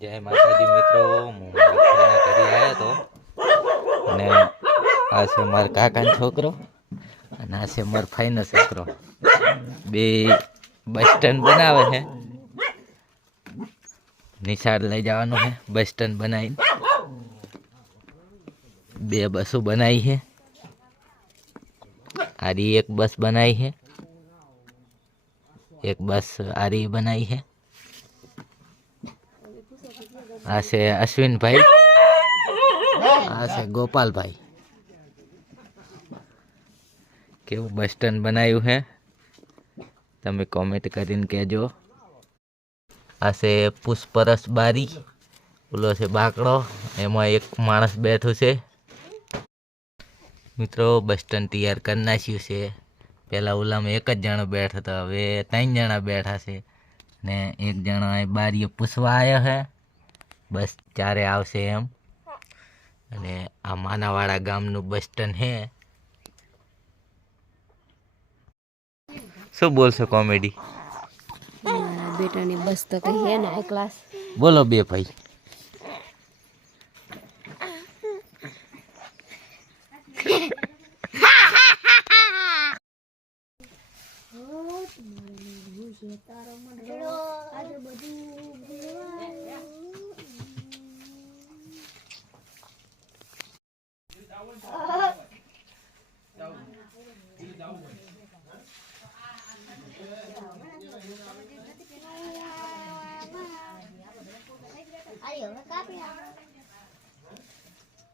જય માતાજી મિત્રો, હું મારા ઘરે આવ્યો હતો અને આ છે મારા કાકાનો છોકરો અને આ છે મારા ફાઈનો છોકરો. બે બસ સ્ટેન્ડ બનાવે છે, નિશાળ લઈ જવાનું છે. બસ સ્ટેન્ડ બનાવીને બે બસો બનાવી છે. આરી એક બસ બનાવી છે, એક બસ આરી બનાવી છે. આ છે અશ્વિનભાઈ, આ છે ગોપાલભાઈ. કેવું બસ સ્ટેન્ડ બનાવ્યું છે તમે કોમેન્ટ કરીને કહેજો. આ છે પુષ્પરસ બારી, ઓલો છે બાકડો, એમાં એક માણસ બેઠું છે. મિત્રો બસ સ્ટેન્ડ તૈયાર કરી નાખ્યું છે. પહેલાં ઓલામાં એક જ જણો બેઠો હતો, હવે 3 જણા બેઠા છે ને એક જણો અહીં બારીએ પૂછવા આવ્યો છે. બસ ચારે આવશે એમ. અને આ માનાવાડા ગામનું બસ સ્ટેન્ડ છે. શું બોલશો કોમેડી? બેટાની બસ તો કઈ હે ને આ ક્લાસ. બોલો બે ભાઈ.